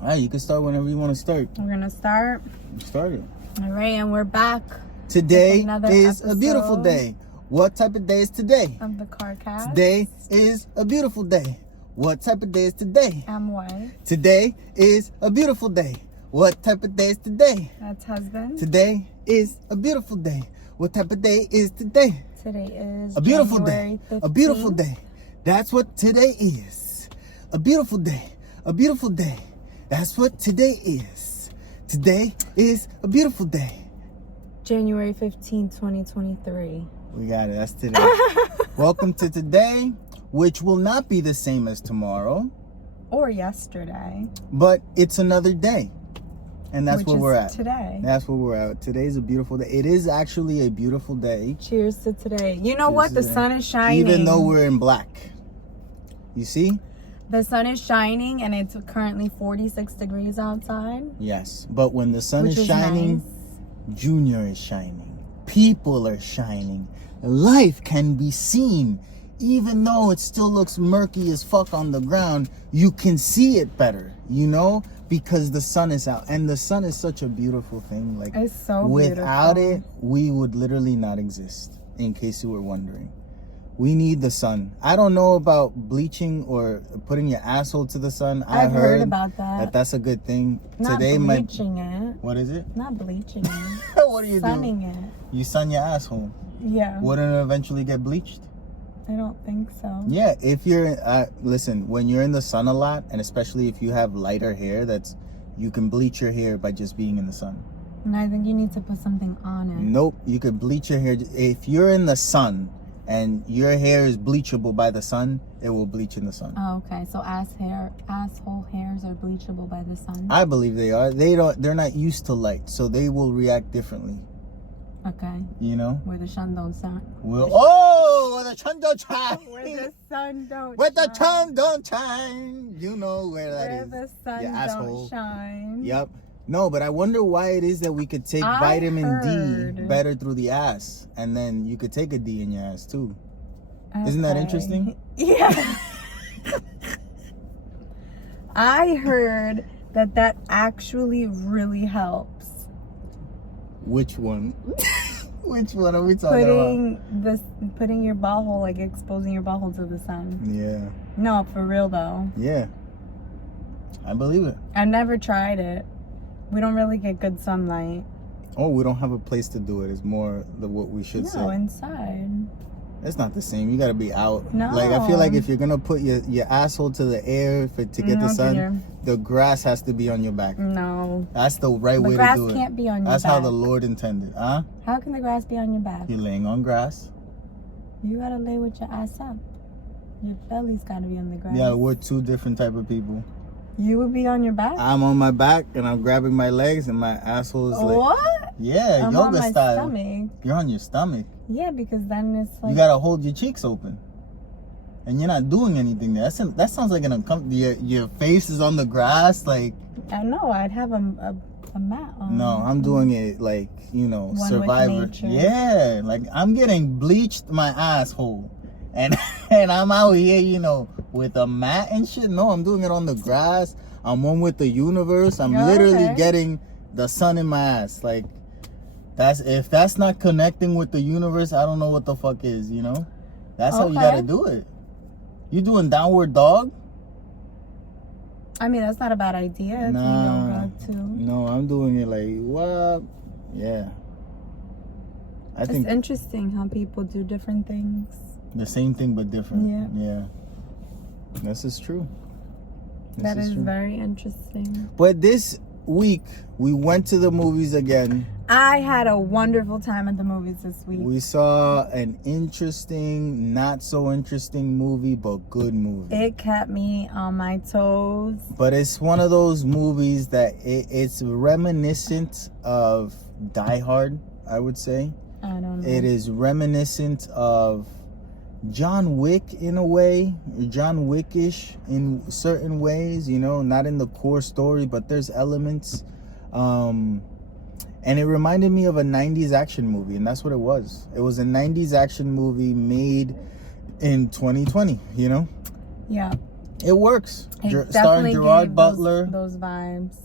All right, you can start whenever you want to start. We're gonna start. Start it. All right, and we're back. Today Another is a beautiful episode day. What type of day is today? Of the CarCast. Today is a beautiful day. What type of day is today? I'm white. Today is a beautiful day. What type of day is today? That's husband. Today is a beautiful day. What type of day is today? Today is A beautiful January day. 15th. A beautiful day. That's what today is. A beautiful day. A beautiful day. That's what today is. Today is a beautiful day. January 15th, 2023. We got it. That's today. Welcome to today, which will not be the same as tomorrow, Or yesterday. but it's another day. And that's Which where is we're at. today. That's where we're at. Today's a beautiful day. It is actually a beautiful day. Cheers to today. You know what? The sun is shining. Even though we're in black. You see? The sun is shining and it's currently 46 degrees outside. Yes. But when the sun Which is shining, nice. Junior is shining. People are shining. Life can be seen. Even though it still looks murky as fuck on the ground, you can see it better, you know? Because the sun is out. And the sun is such a beautiful thing. Like, It's so without beautiful. it, we would literally not exist, in case you were wondering. We need the sun. I don't know about bleaching or putting your asshole to the sun. I've heard about that. That's a good thing. Not Today bleaching it. What is it? Not bleaching it. What do you do? Sunning it. You sun your asshole. Yeah. Wouldn't it eventually get bleached? I don't think so. Yeah, if you're listen, when you're in the sun a lot, and especially if you have lighter hair, you can bleach your hair by just being in the sun. And I think you need to put something on it. Nope, you could bleach your hair if you're in the sun and your hair is bleachable by the sun. It will bleach in the sun. Oh, okay. So asshole hairs are bleachable by the sun. I believe they are. They're not used to light, so they will react differently. Okay. You know? Where the sun don't shine. Where the sun don't shine. Where the sun don't Where the shine. sun don't shine. You know where that is. Where the sun Your asshole. don't shine. Yep. No, but I wonder why it is that we could take I vitamin D heard- better through the ass, and then you could take a D in your ass too. Isn't that Okay. interesting? Yeah. I heard that actually really helps. Which one? Which one are we talking Putting your butthole, like exposing your butthole to the sun. about? Yeah. No, for real though. Yeah. I believe it. I never tried it. We don't really get good sunlight. Oh, we don't have a place to do it. It's more what we should No, say. inside. It's not the same. You got to be out. No. Like, I feel like if you're going to put your asshole to the air to get the No, sun, dear. the grass has to be on your back. No. That's the right The way to grass do it. can't be on your That's back. how the Lord intended. Huh? How can the grass be on your back? You're laying on grass. You gotta lay with your ass up. Your belly's gotta be on the grass. Yeah, we're two different type of people. You would be on your back? I'm on my back and I'm grabbing my legs and my asshole is like, What? yeah, I'm yoga on my style. stomach. You're on your stomach. Yeah, because then it's like... You gotta hold your cheeks open, and you're not doing anything there. That sounds like an uncomfortable. Your face is on the grass, like. I know, I'd have a mat on. No, I'm doing it like, you know, One with Survivor. nature. Yeah, like I'm getting bleached my asshole, and I'm out here, you know, with a mat and shit. No, I'm doing it on the grass. I'm one with the universe. I'm Oh, literally okay. getting the sun in my ass. Like, if that's not connecting with the universe, I don't know what the fuck is. You know, that's how you Okay. gotta do it. You doing downward dog? I mean, that's not a bad idea. Nah. It's yoga too. No, I'm doing it like what? Yeah. I think It's interesting how people do different things. the same thing but different. Yeah. Yeah. This is true. That is true. very interesting. But this week we went to the movies again. I had a wonderful time at the movies this week. We saw an interesting, not so interesting movie, but good movie. It kept me on my toes. But it's one of those movies that it's reminiscent of Die Hard, I would say. I don't know. It is reminiscent of John Wick in a way, John Wickish in certain ways, you know, not in the core story, but there's elements. And it reminded me of a 90s action movie, and that's what it was. It was a 90s action movie made in 2020, you know? Yeah. It works. It Starring definitely Gerard gave Butler, those vibes.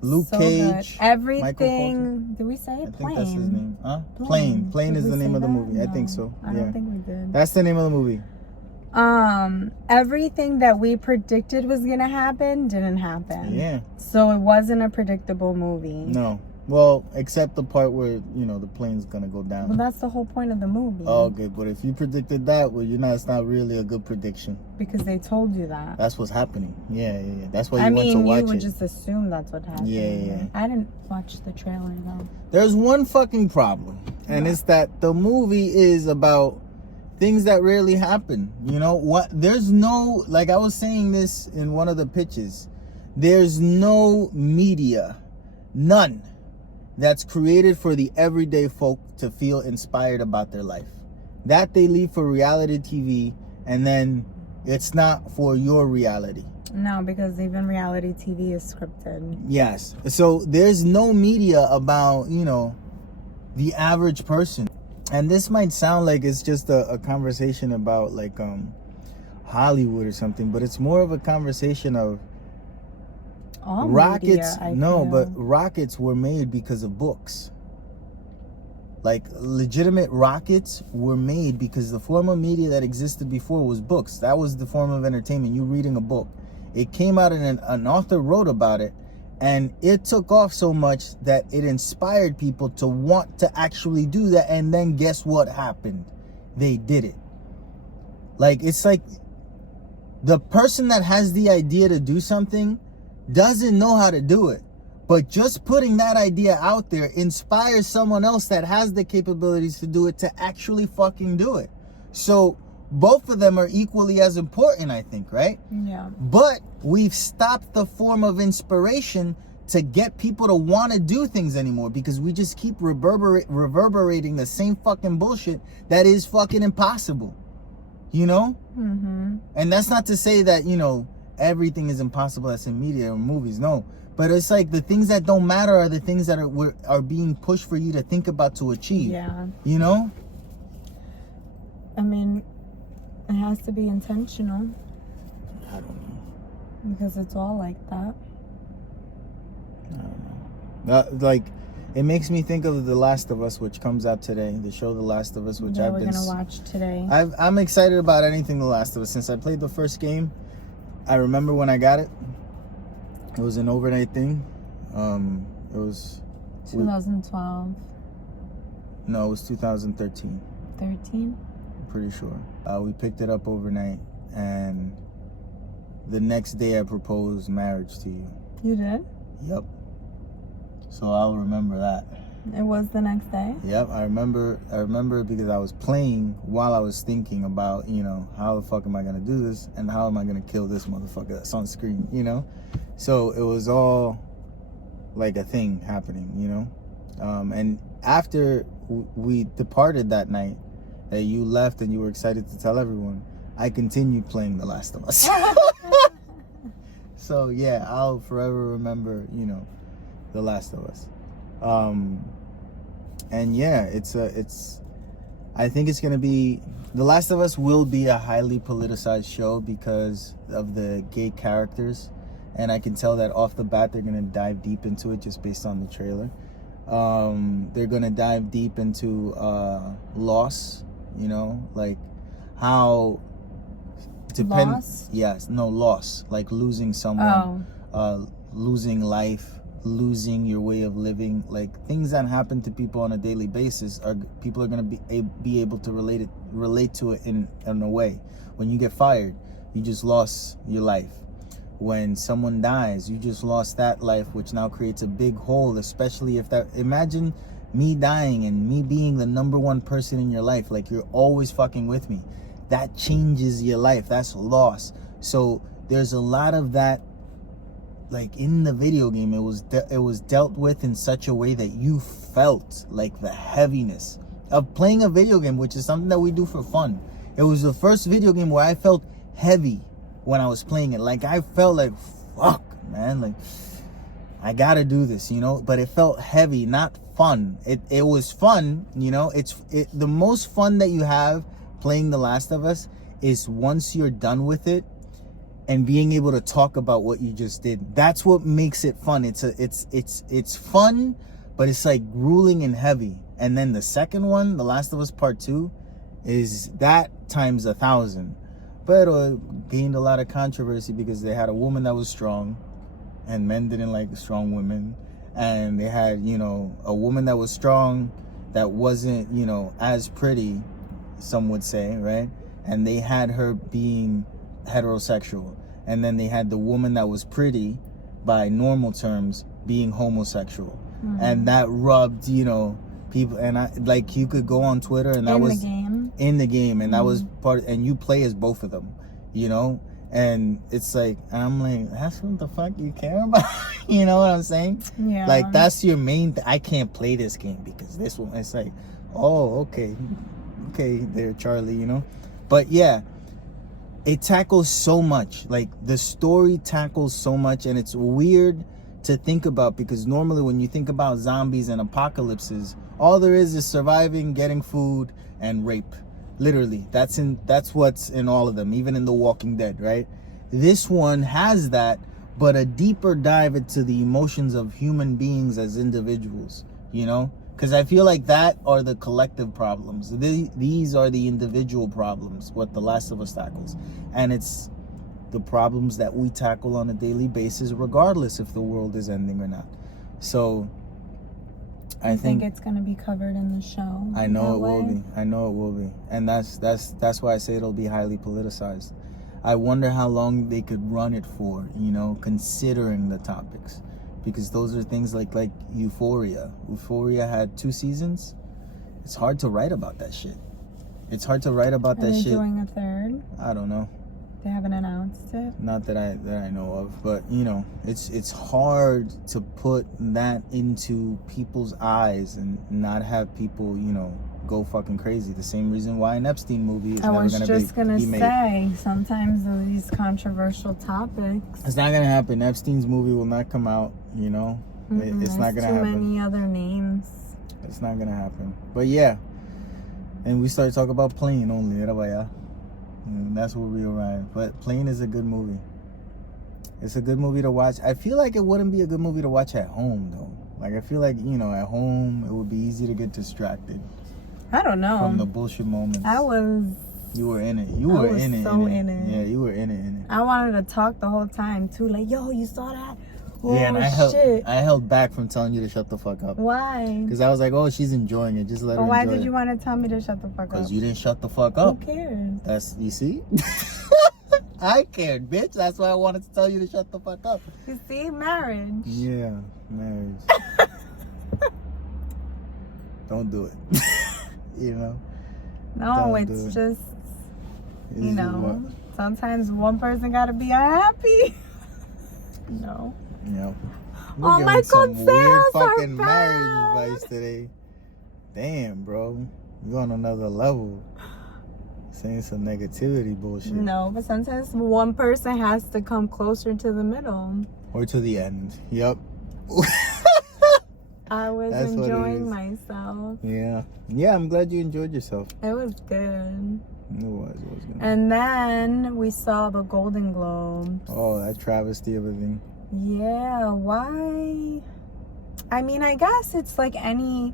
Luke So Cage, good. Everything. Did we say I it? think that's his name. Huh? Plane. Plane Did is we the say name of the that? movie. I No, think so. I don't think we did. That's the name of the movie. Everything that we predicted was gonna happen didn't happen. Yeah. So it wasn't a predictable movie. No. Well, except the part where, the plane's gonna go down. Well, that's the whole point of the movie. Oh, okay, but if you predicted that, well, it's not really a good prediction. Because they told you that. That's what's happening. Yeah. That's why you went to watch it. You would just assume that's what happened. Yeah. Right? I didn't watch the trailer though. There's one fucking problem, and it's that the movie is about things that rarely happen. There's no, like I was saying this in one of the pitches, there's no media, none, that's created for the everyday folk to feel inspired about their life. That they leave for reality TV, and then it's not for your reality. No, because even reality TV is scripted. Yes. So there's no media about, the average person. And this might sound like it's just a conversation about like Hollywood or something, but it's more of a conversation of all rockets. media, but rockets were made because of books. Like legitimate rockets were made because the form of media that existed before was books. That was the form of entertainment. You reading a book. It came out and an author wrote about it, and it took off so much that it inspired people to want to actually do that. And then guess what happened? They did it. Like, it's like the person that has the idea to do something doesn't know how to do it. But just putting that idea out there inspires someone else that has the capabilities to do it to actually fucking do it. So both of them are equally as important, I think, right? Yeah. But we've stopped the form of inspiration to get people to want to do things anymore, because we just keep reverberating the same fucking bullshit that is fucking impossible. Mm-hmm. And that's not to say that, everything is impossible that's in media or movies. No. But it's like the things that don't matter are the things that are being pushed for you to think about to achieve. Yeah. I mean, it has to be intentional. I don't know. Because it's all like that. I don't know. Like, it makes me think of The Last of Us, which comes out today. The show The Last of Us, which we're gonna watch today. I'm excited about anything The Last of Us. Since I played the first game, I remember when I got it. It was an overnight thing. It was 2012. No, it was 2013. 13? I'm pretty sure. We picked it up overnight, and the next day I proposed marriage to you. You did? Yep. So I'll remember that. It was the next day? Yep, I remember it because I was playing while I was thinking about, how the fuck am I gonna do this, and how am I gonna kill this motherfucker that's on screen, So it was all like a thing happening, and after we departed that night, that you left and you were excited to tell everyone, I continued playing The Last of Us. So yeah, I'll forever remember, The Last of Us. And yeah, I think it's gonna be, The Last of Us will be a highly politicized show because of the gay characters, and I can tell that off the bat they're gonna dive deep into it just based on the trailer. They're gonna dive deep into loss, like how loss? Yes, no, loss, like losing someone, losing life, losing your way of living, like things that happen to people on a daily basis. People are going to be able to relate to it in a way. When you get fired, you just lost your life. When someone dies, you just lost that life, which now creates a big hole, especially imagine me dying and me being the number one person in your life, like you're always fucking with me. That changes your life. That's loss. So there's a lot of that. Like in the video game, it was dealt with in such a way that you felt like the heaviness of playing a video game, which is something that we do for fun. It was the first video game where I felt heavy when I was playing it. Like I felt like, fuck, man, like I gotta do this, but it felt heavy, not fun. It was fun, the most fun that you have playing The Last of Us is once you're done with it and being able to talk about what you just did. That's what makes it fun. It's fun, but it's like grueling and heavy. And then the second one, The Last of Us Part 2, is that times 1,000. But it gained a lot of controversy because they had a woman that was strong, and men didn't like strong women. And they had, a woman that was strong that wasn't, as pretty, some would say, right? And they had her being heterosexual. And then they had the woman that was pretty, by normal terms, being homosexual. Mm-hmm. And that rubbed, people, and you could go on Twitter, and that in was the game. In the game, and that was part, and you play as both of them, and it's like, and I'm like, that's what the fuck you care about. You know what I'm saying? Yeah. Like, that's your main I can't play this game because this one, it's like, oh, okay there, Charlie, but yeah, it tackles so much. Like, the story tackles so much, and it's weird to think about, because normally when you think about zombies and apocalypses, all there is surviving, getting food, and rape. Literally, that's what's in all of them, even in The Walking Dead, right? This one has that, but a deeper dive into the emotions of human beings as individuals, because I feel like that are the collective problems. These are the individual problems, what The Last of Us tackles, and it's the problems that we tackle on a daily basis, regardless if the world is ending or not. So I think it's going to be covered in the show. I know it will be. I know it will be. And that's why I say it'll be highly politicized. I wonder how long they could run it for, considering the topics. Because those are things like Euphoria. Euphoria had 2 seasons. It's hard to write about that shit. It's hard to write about that shit. Are they doing a third? I don't know. They haven't announced it? Not that I know of, but it's hard to put that into people's eyes and not have people, go fucking crazy. The same reason why an Epstein movie is never going to be made. I was just going to say, sometimes these controversial topics. It's not going to happen. Epstein's movie will not come out, It's not going to happen. Too many other names. It's not going to happen. But yeah. And we start talking about Plane only. And that's where we arrive. But Plane is a good movie. It's a good movie to watch. I feel like it wouldn't be a good movie to watch at home, though. Like, I feel like, at home, it would be easy to get distracted. I don't know. From the bullshit moments. You were in it. You were in it. So in it. Yeah, you were in it. I wanted to talk the whole time, too. Like, yo, you saw that? Oh, yeah, and I held back from telling you to shut the fuck up. Why? Because I was like, oh, she's enjoying it. Just let her enjoy it. Why did you want to tell me to shut the fuck up? Because you didn't shut the fuck up. Who cares? You see? I cared, bitch. That's why I wanted to tell you to shut the fuck up. You see? Marriage. Yeah, marriage. Don't do it. No, Don't it's just, sometimes one person got to be unhappy. No. Yep. Oh my God, weird fucking marriage advice today. Damn, bro. You're on another level. Saying some negativity bullshit. No, but sometimes one person has to come closer to the middle. Or to the end. Yep. I was enjoying myself. Yeah. Yeah, I'm glad you enjoyed yourself. It was good. It was good. And then we saw the Golden Globes. Oh, that travesty of a thing. Yeah, why? I mean, I guess it's like any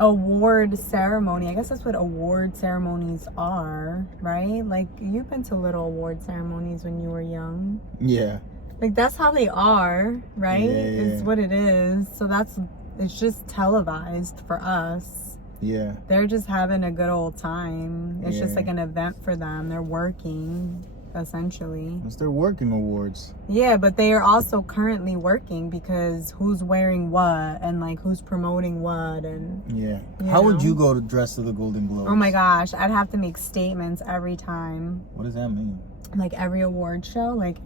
award ceremony. I guess that's what award ceremonies are, right? Like, you've been to little award ceremonies when you were young. Yeah. Like, that's how they are, right? Yeah. It's what it is. So it's just televised for us. Yeah. They're just having a good old time. It's just like an event for them. They're working, essentially. It's their working awards. Yeah, but they are also currently working because who's wearing what and like who's promoting what and yeah. How would you go to dress to the Golden Globes? Oh my gosh, I'd have to make statements every time. What does that mean? Like every award show, like,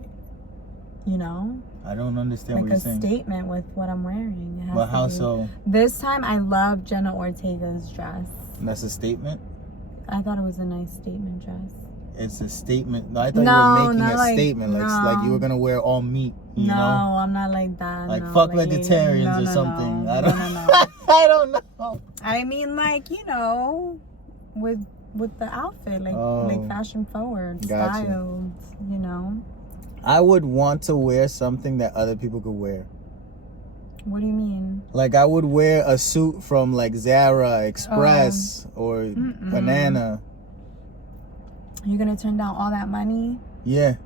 I don't understand what you're saying. Like a statement with what I'm wearing. But how so? This time I love Jenna Ortega's dress. And that's a statement? I thought it was a nice statement dress. It's a statement. No, I thought you were making a statement. Like you were going to wear all meat, you know? No, I'm not like that. Like fuck like vegetarians or something. No. I don't know. I don't know. I mean, like, with the outfit, like fashion forward, styled, I would want to wear something that other people could wear. What do you mean? Like, I would wear a suit from, like, Zara, Express, or Banana. You're gonna turn down all that money? Yeah,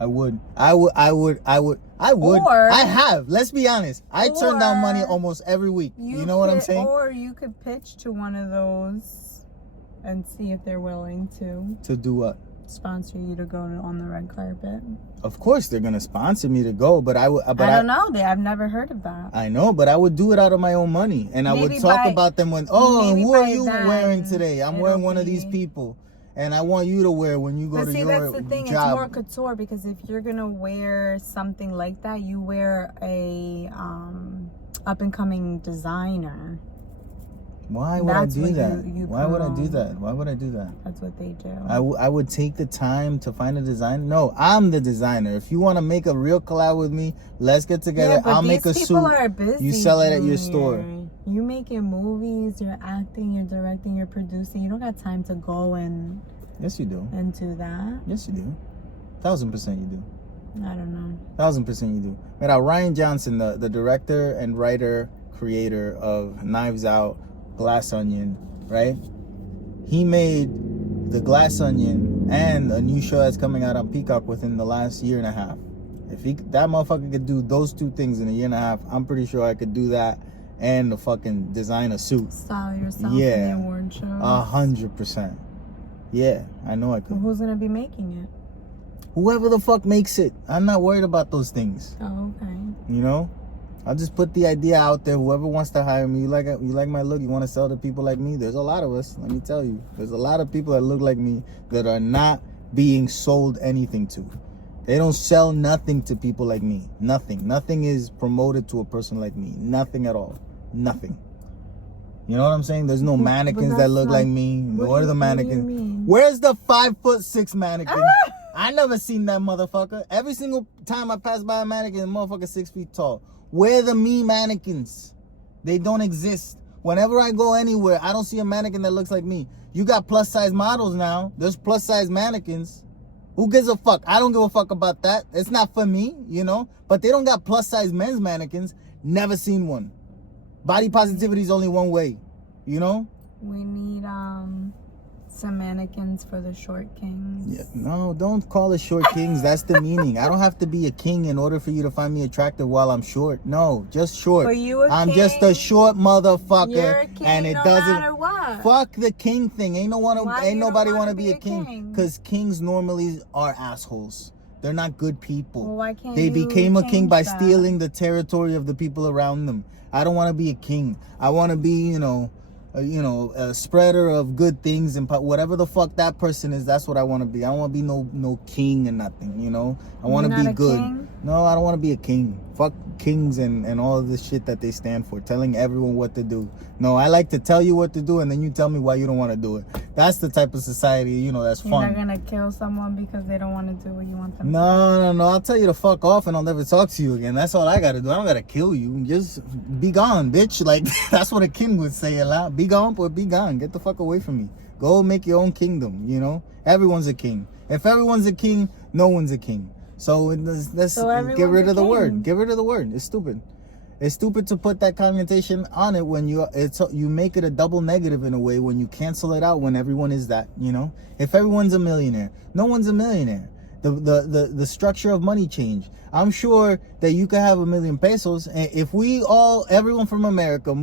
I would. I would. Or, I have. Let's be honest. I turn down money almost every week. You know what I'm saying? Or you could pitch to one of those and see if they're willing to. To do what? Sponsor you to go on the red carpet. Of course, they're gonna sponsor me to go, but I would. But I don't know. I've never heard of that. I know, but I would do it out of my own money, and I would talk about them when. Oh, who are you wearing today? I'm wearing one of these people, and I want you to wear when you go to your job. That's the thing. It's more couture, because if you're gonna wear something like that, you wear a up and coming designer. Why would I do that? Why would I do that? Why would I do that? That's what they do. I would take the time to find a designer. No, I'm the designer. If you want to make a real collab with me, let's get together. I'll make a suit. Are busy, you sell it at your store. You're making movies, you're acting, you're directing, you're producing. You don't got time to go and... Yes, you do. And do that. Yes, you do. 1,000% you do. I don't know. 1,000% you do. But Ryan Johnson, the director and writer, creator of Knives Out, Glass Onion, right? He made the Glass Onion and a new show that's coming out on Peacock within the last year and a half. If that motherfucker could do those two things in a year and a half, I'm pretty sure I could do that and the fucking design a suit. Style yourself in the award show. 100%. Yeah, I know I could. Well, who's gonna be making it? Whoever the fuck makes it. I'm not worried about those things. Oh, okay. You know? I'll just put the idea out there. Whoever wants to hire me, you like my look, you want to sell to people like me, there's a lot of us. Let me tell you, there's a lot of people that look like me that are not being sold anything to. They don't sell nothing to people like me. Nothing is promoted to a person like me. Nothing at all. Nothing. You know what I'm saying? There's no mannequins that look like me. What are the mannequins? Where's the 5'6" mannequin? I never seen that motherfucker. Every single time I pass by a mannequin, the motherfucker 6 feet tall. Where are the me mannequins? They don't exist. Whenever I go anywhere, I don't see a mannequin that looks like me. You got plus size models now. There's plus size mannequins. Who gives a fuck? I don't give a fuck about that. It's not for me, you know? But they don't got plus size men's mannequins. Never seen one. Body positivity is only one way, you know? We need some mannequins for the short kings. Yeah, no, don't call us short kings. That's the meaning. I don't have to be a king in order for you to find me attractive while I'm short. No, just short. But you I'm king. Just a short motherfucker. You're a king and it no doesn't matter what. Fuck the king thing. Ain't nobody want to be a king. king? Cause kings normally are assholes. They're not good people. Well, why can't they you became a king by that? stealing the territory of the people around them. I don't want to be a king. I want to be, a spreader of good things and whatever the fuck that person is. That's what I want to be. I don't want to be no king and nothing. I want to be good. King? No, I don't want to be a king. Fuck kings and all of the shit that they stand for, telling everyone what to do. No, I like to tell you what to do and then you tell me why you don't want to do it. That's the type of society, that's fun. You're not gonna kill someone because they don't want to do what you want them to do. No. I'll tell you to fuck off and I'll never talk to you again. That's all I gotta do. I don't gotta kill you. Just be gone, bitch. Like, that's what a king would say a lot. Be gone, but be gone. Get the fuck away from me. Go make your own kingdom, Everyone's a king. If everyone's a king, no one's a king. So let's get rid of the word. Get rid of the word. It's stupid. It's stupid to put that connotation on it when you make it a double negative in a way when you cancel it out when everyone is that, If everyone's a millionaire, no one's a millionaire. The structure of money changed. I'm sure that you could have 1 million pesos, and if everyone from America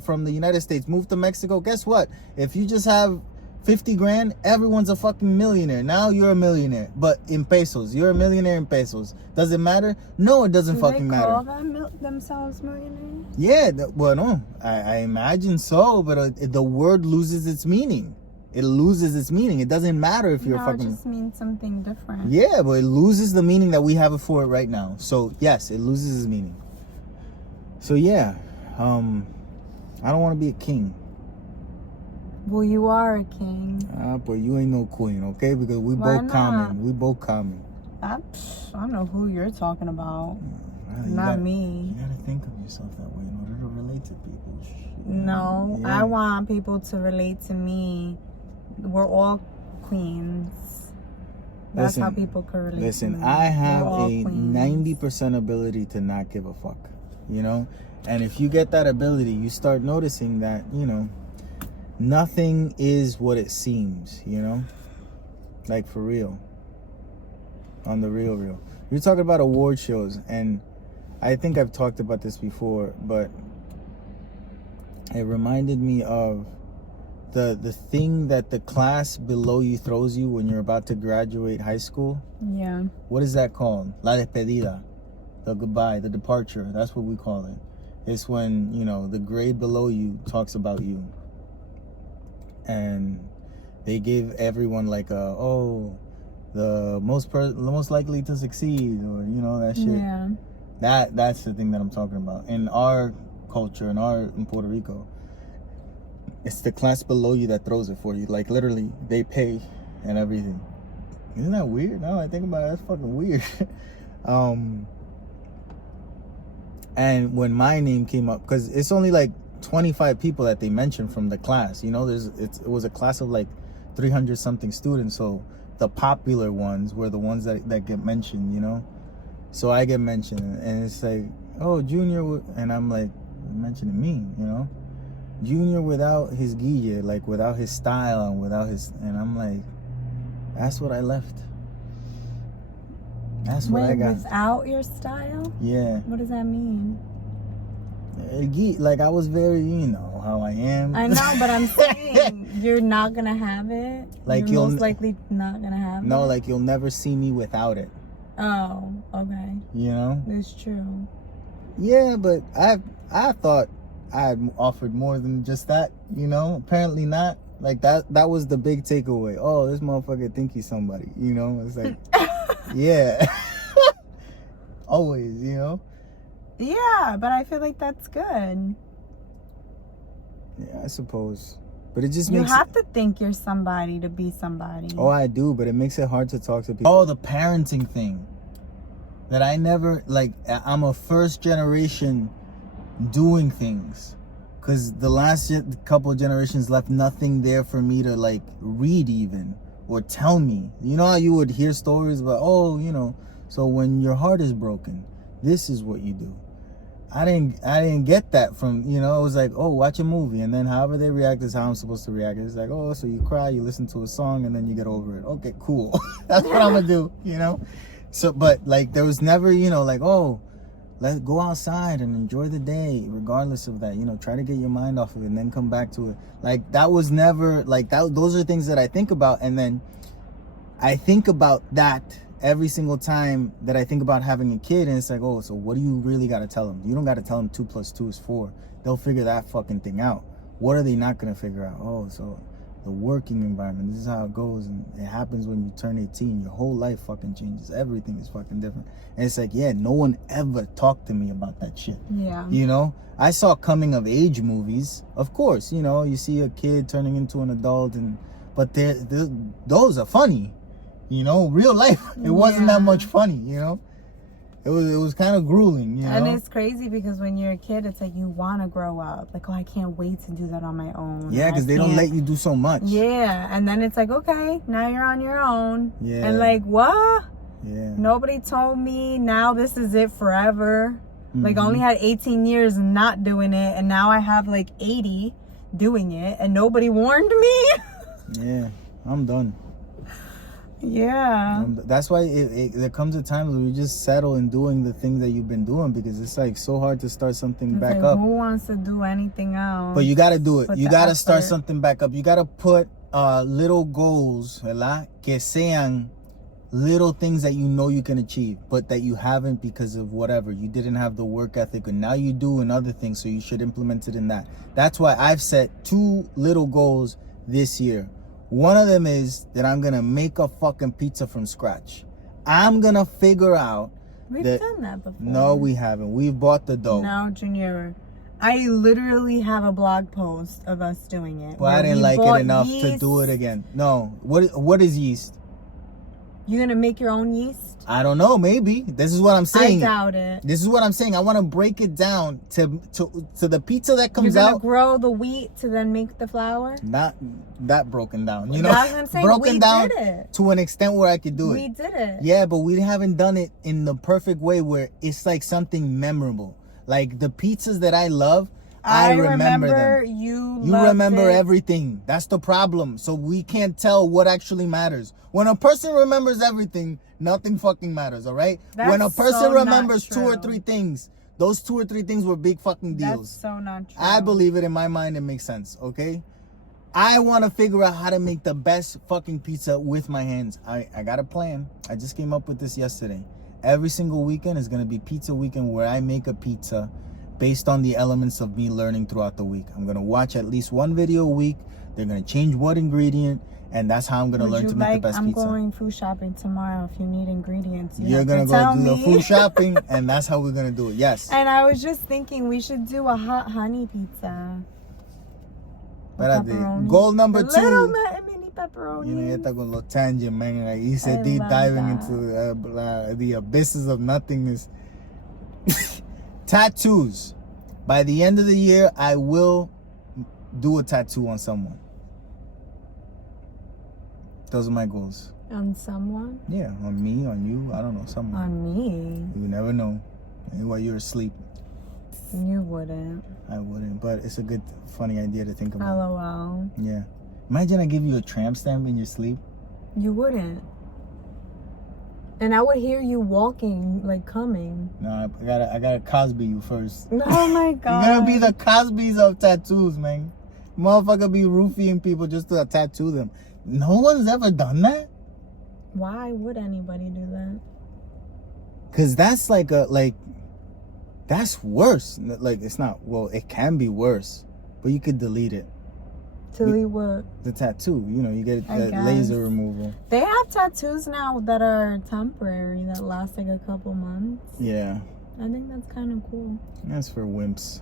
from the United States moved to Mexico, guess what? If you just have 50 grand, everyone's a fucking millionaire. Now you're a millionaire, but in pesos. You're a millionaire in pesos. Does it matter? No, it doesn't fucking matter. Do they call themselves millionaires? Yeah, no, I imagine so, but the word loses its meaning. It loses its meaning. It doesn't matter if you're fucking... it just means something different. Yeah, but it loses the meaning that we have it for it right now. So, yes, it loses its meaning. So, yeah, I don't want to be a king. Well, you are a king. But you ain't no queen, okay? Because we both common. We both common. I don't know who you're talking about. Not me. You gotta think of yourself that way in order to relate to people. No, yeah. I want people to relate to me. We're all queens. That's how people correlate. Listen, I have a queens. 90% ability to not give a fuck, you know? And if you get that ability, you start noticing that, you know, nothing is what it seems, you know? Like, for real. On the real. You're talking about award shows, and I think I've talked about this before, but it reminded me of the thing that the class below you throws you when you're about to graduate high school. Yeah. What is that called? La despedida. The goodbye, the departure. That's what we call it. It's when, you know, the grade below you talks about you. And they give everyone like the most likely to succeed, or, you know, that shit. Yeah. That's the thing that I'm talking about. In our culture, in Puerto Rico, it's the class below you that throws it for you. Like, literally, they pay and everything. Isn't that weird? Now I think about it, that's fucking weird. And when my name came up, because it's only like 25 people that they mentioned from the class, you know, it was a class of like 300 something students, so the popular ones were the ones that get mentioned, you know. So I get mentioned, and it's like, oh, Junior, and I'm like, mentioning me, you know, Junior without his guille, like without his style and without his, and I'm like, that's what I left. That's what I got. Without your style? Yeah. What does that mean? Like, I was very, you know how I am. I know, but I'm saying you're not gonna have it. Like, you're most likely not gonna have it. No, like, you'll never see me without it. Oh, okay. You know? It's true. Yeah, but I thought I had offered more than just that, you know? Apparently not. Like, that was the big takeaway. Oh, this motherfucker think he's somebody, you know? It's like, yeah. Always, you know? Yeah, but I feel like that's good. Yeah, I suppose. But it just you makes... You have to think you're somebody to be somebody. Oh, I do, but it makes it hard to talk to people. Oh, the parenting thing. That I never... Like, I'm a first generation doing things. Because the last couple of generations left nothing there for me to, like, read even. Or tell me. You know how you would hear stories about, oh, you know, so when your heart is broken, this is what you do. I didn't get that from, you know, it was like, oh, watch a movie, and then however they react is how I'm supposed to react. It's like, oh, so you cry, you listen to a song, and then you get over it. Okay, cool. That's what I'm gonna do, you know? So, but, like, there was never, you know, like, oh, let's go outside and enjoy the day, regardless of that, you know, try to get your mind off of it and then come back to it. Like, that was never, like, those are things that I think about, and then I think about that every single time that I think about having a kid, and it's like, oh, so what do you really got to tell them? You don't got to tell them 2 + 2 is 4. They'll figure that fucking thing out. What are they not going to figure out? Oh, so the working environment, this is how it goes, and it happens when you turn 18. Your whole life fucking changes. Everything is fucking different. And it's like, yeah, no one ever talked to me about that shit. Yeah. You know? I saw coming of age movies. Of course, you know, you see a kid turning into an adult, but those are funny. You know, real life, it wasn't that much funny, you know? It was kind of grueling, you know? And it's crazy because when you're a kid, it's like you want to grow up. Like, oh, I can't wait to do that on my own. Yeah, because they don't let you do so much. Yeah, and then it's like, okay, now you're on your own. Yeah. And like, what? Yeah. Nobody told me now this is it forever. Like, I only had 18 years not doing it, and now I have like 80 doing it, and nobody warned me. Yeah, I'm done. Yeah. That's why there comes a time where you just settle in doing the thing that you've been doing, because it's like so hard to start something it's back like, up. Who wants to do anything else? But you got to do it. You got to start effort. something back up. You got to put little goals, ¿verdad? Que sean little things that you know you can achieve, but that you haven't because of whatever. You didn't have the work ethic, and now you do in other things, so you should implement it in that. That's why I've set 2 little goals this year. One of them is that I'm going to make a fucking pizza from scratch. I'm going to figure out... We've done that before. No, we haven't. We've bought the dough. No, Junior. I literally have a blog post of us doing it. Well, I didn't like it enough to do it again. No. What is yeast? You're going to make your own yeast? I don't know. Maybe this is what I'm saying. I doubt it. This is what I'm saying. I want to break it down to the pizza that comes You're gonna out. grow the wheat to then make the flour. Not that broken down. You know, That's what I'm saying. broken We down did it. to an extent where I could do it. We did it. Yeah, but we haven't done it in the perfect way where it's like something memorable. Like the pizzas that I love, I remember them. You remember it. everything. That's the problem. So we can't tell what actually matters. When a person remembers everything, nothing fucking matters, all right? That's when a person so remembers not 2 or true. 3 things, those 2 or 3 things were big fucking deals. That's so not true. I believe it. In my mind, it makes sense, okay? I want to figure out how to make the best fucking pizza with my hands. I got a plan. I just came up with this yesterday. Every single weekend is going to be pizza weekend where I make a pizza based on the elements of me learning throughout the week. I'm going to watch at least 1 video a week. They're going to change what ingredient, and that's how I'm going to learn to make the best pizza. I'm going food shopping tomorrow. If you need ingredients, you're going to go do the food shopping, and that's how we're going to do it. Yes. And I was just thinking we should do a hot honey pizza. Goal number 2. Little mini pepperoni. You know, you talking a little tangent, man. Like you said, deep diving into the abysses of nothingness. Tattoos. By the end of the year, I will do a tattoo on someone. Those are my goals. On someone? Yeah, on me, on you. I don't know, someone. On me? You never know. Maybe while you're asleep. You wouldn't. I wouldn't, but it's a good, funny idea to think about. LOL. Yeah. Imagine I give you a tramp stamp in your sleep. You wouldn't. And I would hear you walking, like coming. No, I gotta Cosby you first. Oh my god. You're gonna be the Cosbys of tattoos, man. Motherfucker be roofing people just to tattoo them. No one's ever done that. Why would anybody do that? Cause that's that's worse. Like it's not. Well, it can be worse, but you could delete it. Delete what? The tattoo. You know, you get that laser removal. They have tattoos now that are temporary that last like a couple months. Yeah. I think that's kind of cool. That's for wimps.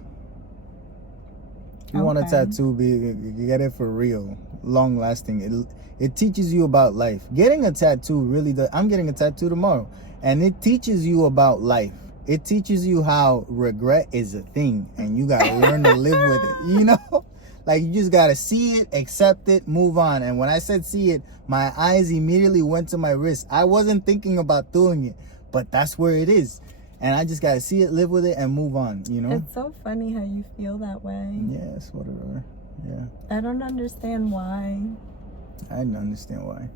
You want a tattoo, you get it for real, long lasting. It teaches you about life. Getting a tattoo really does. I'm getting a tattoo tomorrow, and it teaches you about life. It teaches you how regret is a thing, and you gotta learn to live with it. You know, like you just gotta see it, accept it, move on. And when I said see it, my eyes immediately went to my wrist. I wasn't thinking about doing it, but that's where it is. And I just gotta see it, live with it, and move on, you know? It's so funny how you feel that way. Yes, whatever. Yeah. I don't understand why. I didn't understand why.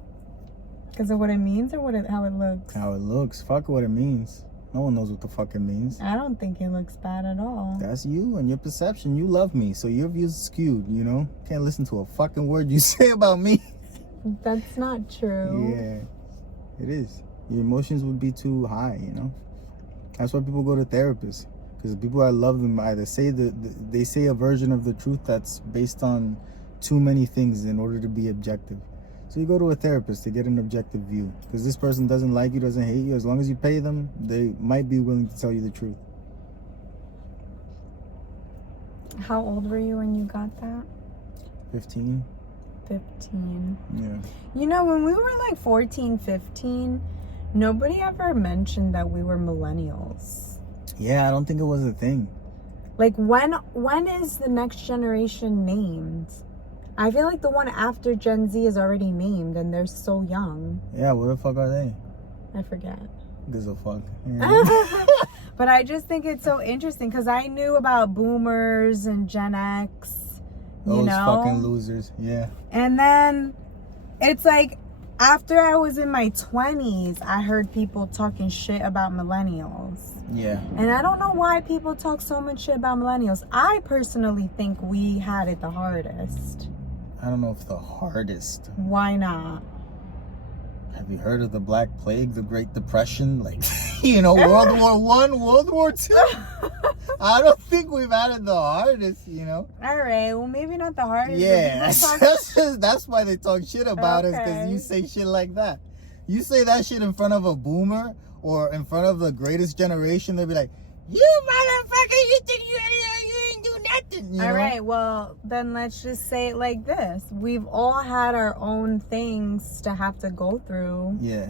Because of what it means or how it looks? How it looks. Fuck what it means. No one knows what the fuck it means. I don't think it looks bad at all. That's you and your perception. You love me, so your view's skewed, you know? Can't listen to a fucking word you say about me. That's not true. Yeah, it is. Your emotions would be too high, you know? That's why people go to therapists, because the people that love them either say they say a version of the truth that's based on too many things in order to be objective. So you go to a therapist to get an objective view, because this person doesn't like you, doesn't hate you. As long as you pay them, they might be willing to tell you the truth. How old were you when you got that? 15. 15. Yeah. You know, when we were like 14, 15, nobody ever mentioned that we were millennials. Yeah, I don't think it was a thing. Like, when is the next generation named? I feel like the one after Gen Z is already named, and they're so young. Yeah, what the fuck are they? I forget. Gives a fuck. Yeah. But I just think it's so interesting, because I knew about boomers and Gen X, Those fucking losers, yeah. And then it's like, after I was in my 20s, I heard people talking shit about millennials. Yeah. And I don't know why people talk so much shit about millennials. I personally think we had it the hardest. I don't know if the hardest. Why not? Have you heard of the Black Plague, the Great Depression? Like, you know, World War I, World War II? I don't think we've had it the hardest, you know? All right, well, maybe not the hardest. Yeah, that's why they talk shit about us, because you say shit like that. You say that shit in front of a boomer or in front of the greatest generation, they'll be like, you motherfucker, you think you ain't do nothing, you know? All right, well, then let's just say it like this. We've all had our own things to have to go through. Yeah.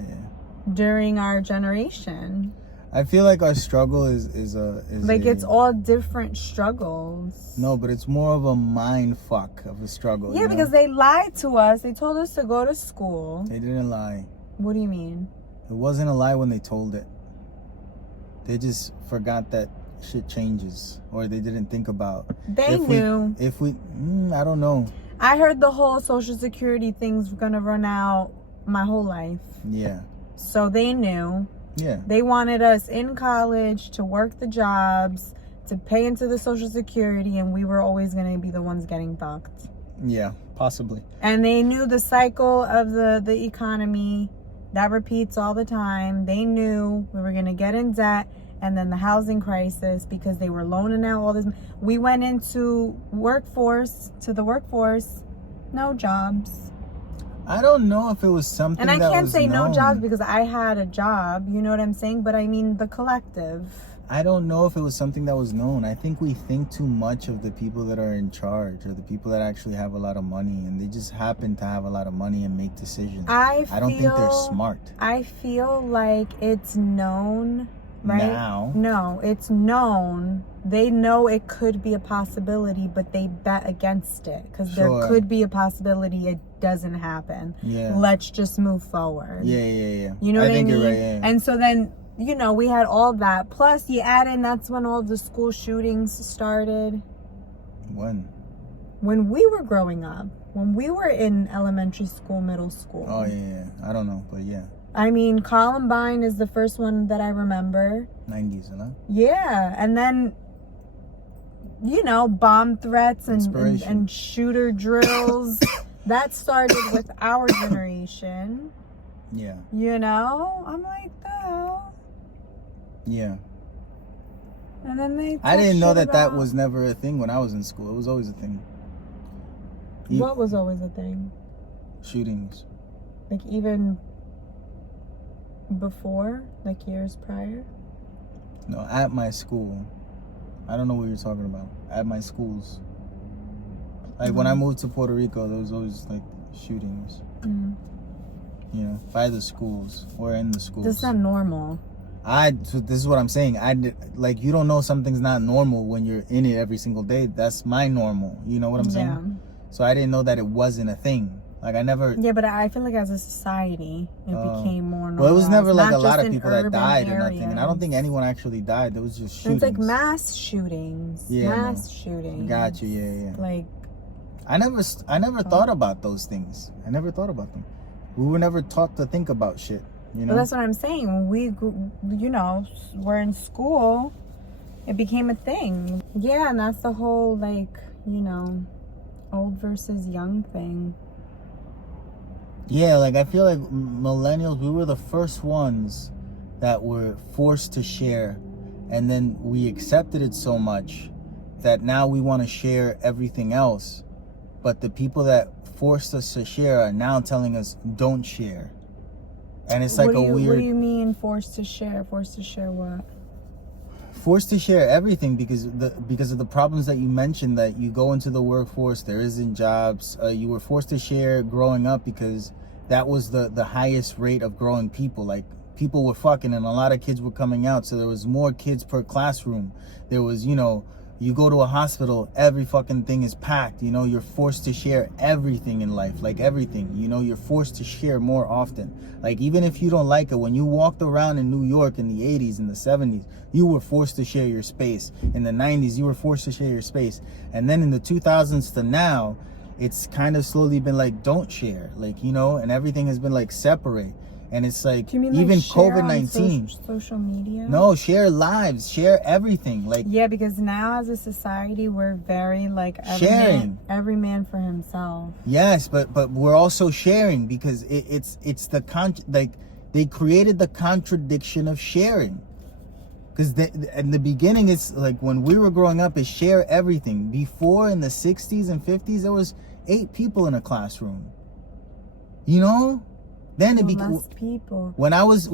during our generation. I feel like our struggle is like it's all different struggles. No, but it's more of a mind fuck of a struggle. Yeah, because they lied to us. They told us to go to school. They didn't lie. What do you mean? It wasn't a lie when they told it. They just forgot that shit changes, or they didn't think about. They knew. I don't know. I heard the whole Social Security thing's gonna run out my whole life. Yeah. So they knew. Yeah. They wanted us in college to work the jobs, to pay into the Social Security, and we were always going to be the ones getting fucked. Yeah, possibly. And they knew the cycle of the economy that repeats all the time. They knew we were going to get in debt, and then the housing crisis, because they were loaning out all this. We went into the workforce, no jobs. I don't know if it was something and I that can't was say known. no jobs because I had a job, you know what I'm saying? But I mean the collective. I don't know if it was something that was known. I think we think too much of the people that are in charge, or the people that actually have a lot of money, and they just happen to have a lot of money and make decisions. I don't think they're smart. I feel like it's known, right? Now. No, it's known. They know it could be a possibility, but they bet against it because there could be a possibility it doesn't happen. Yeah. Let's just move forward. Yeah. You know what I mean? You're right, yeah. And so then, you know, we had all that. Plus, you add in, that's when all the school shootings started. When? When we were growing up. When we were in elementary school, middle school. Oh, yeah. I don't know, but yeah. I mean, Columbine is the first one that I remember. 90s, huh? Yeah. And then, you know, bomb threats and shooter drills. That started with our generation. Yeah. You know? I'm like, the hell? Yeah. And then they I didn't know that was never a thing when I was in school. It was always a thing. What was always a thing? Shootings. Like even before? Like years prior? No, at my school. I don't know what you're talking about. At my schools. Like when I moved to Puerto Rico, there was always like shootings. You know, by the schools or in the schools. That's not normal. So this is what I'm saying. Like, you don't know something's not normal when you're in it every single day. That's my normal. You know what I'm saying? So I didn't know that it wasn't a thing. Like I never. Yeah, but I feel like as a society, it became more normal. Well, it was never like a lot of people that died or nothing, and I don't think anyone actually died. There was just shootings. It's like mass shootings. Yeah, mass shootings. Got you. Yeah. Like. I never thought about those things. I never thought about them. We were never taught to think about shit. You know. Well, that's what I'm saying. When we, you know, were in school, it became a thing. Yeah, and that's the whole like, you know, old versus young thing. Yeah, like I feel like millennials, we were the first ones that were forced to share, and then we accepted it so much that now we want to share everything else. But the people that forced us to share are now telling us don't share. And it's like weird... What do you mean forced to share? Forced to share what? Forced to share everything because of the problems that you mentioned, that you go into the workforce, there isn't jobs. You were forced to share growing up because that was the highest rate of growing people. Like, people were fucking and a lot of kids were coming out. So there was more kids per classroom. There was, you know... You go to a hospital, every fucking thing is packed. You know, you're forced to share everything in life, like everything. You know, you're forced to share more often. Like, even if you don't like it, when you walked around in New York in the 80s and the 70s, you were forced to share your space. In the 90s, you were forced to share your space. And then in the 2000s to now, it's kind of slowly been like, don't share. Like, you know, and everything has been like, separate. And it's like, do you mean even like share COVID-19. On social media? No, share lives, share everything. Like, yeah, because now as a society, we're very like sharing. Every man for himself. Yes, but we're also sharing because it's like they created the contradiction of sharing. Because in the beginning, it's like when we were growing up, it's share everything. Before, in the 60s and 50s, there was 8 people in a classroom. You know? Then it became less people. When I was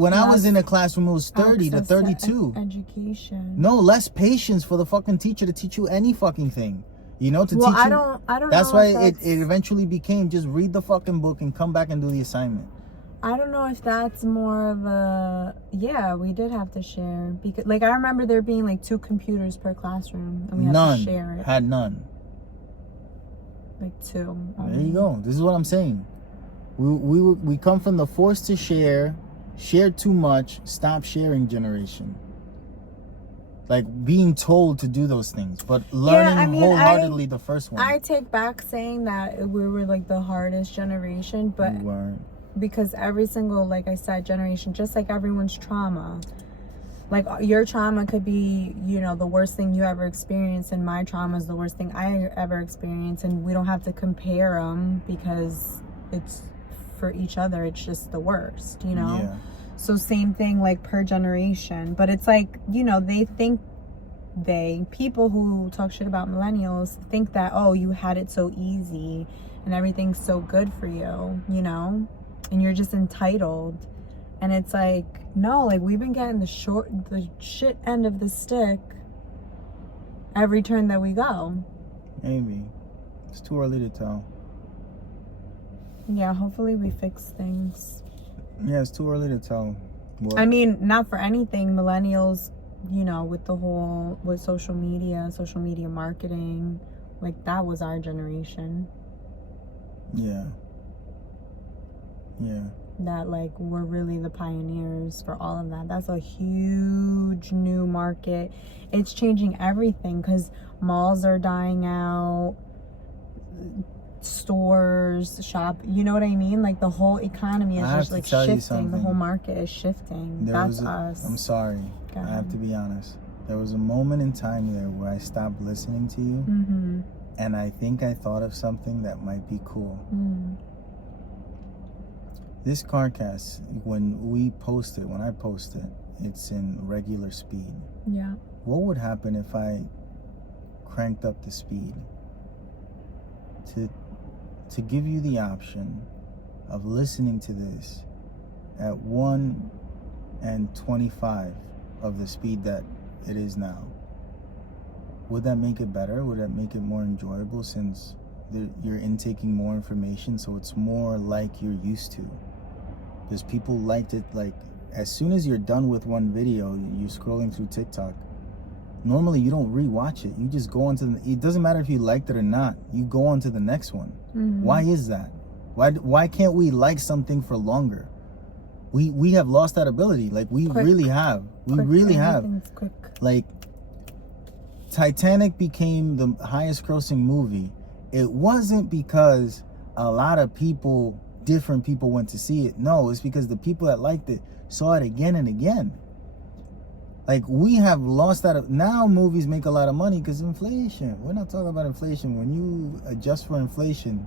in a classroom, it was 30 to 32. Education. No, less patience for the fucking teacher to teach you any fucking thing. You know, to teach you. I don't That's know why it eventually became just read the fucking book and come back and do the assignment. I don't know if that's more of a, yeah, we did have to share because like I remember there being like 2 computers per classroom and we had to share it. Had none. Like 2. There you go. This is what I'm saying. We come from the forced to share too much, stop sharing generation. Like being told to do those things, but learning wholeheartedly the first one. I take back saying that we were like the hardest generation, but we weren't. Because every single, like I said, generation, just like everyone's trauma, like your trauma could be, you know, the worst thing you ever experienced, and my trauma is the worst thing I ever experienced, and we don't have to compare them because it's for each other. It's just the worst, you know. Yeah. So same thing like per generation, but it's like, you know, people who talk shit about millennials think that, oh, you had it so easy and everything's so good for you, you know, and you're just entitled. And it's like, no, like we've been getting the shit end of the stick every turn that we go. Maybe. It's too early to tell. Yeah, hopefully we fix things. Yeah, it's too early to tell. What? I mean, not for anything, millennials, you know, with social media marketing, like that was our generation. Yeah. Yeah. That like we're really the pioneers for all of that. That's a huge new market. It's changing everything because malls are dying out, stores, you know what I mean? Like the whole economy is just like shifting. The whole market is shifting. That's us. I'm sorry. I have to be honest. There was a moment in time there where I stopped listening to you, and I think I thought of something that might be cool. This CarCast, when I post it, it's in regular speed. Yeah. What would happen if I cranked up the speed to give you the option of listening to this at 1/25 of the speed that it is now? Would that make it better? Would that make it more enjoyable since you're intaking more information, so it's more like you're used to? Because people liked it, like as soon as you're done with one video, you're scrolling through TikTok. Normally you don't rewatch it. You just go on to it doesn't matter if you liked it or not. You go on to the next one. Why is that? Why can't we like something for longer? We have lost that ability. Like we really have. We really have. Quick. Like Titanic became the highest grossing movie. It wasn't because a lot of different people went to see it. No, it's because the people that liked it saw it again and again. Like we have lost that. Now movies make a lot of money because inflation. We're not talking about inflation. When you adjust for inflation,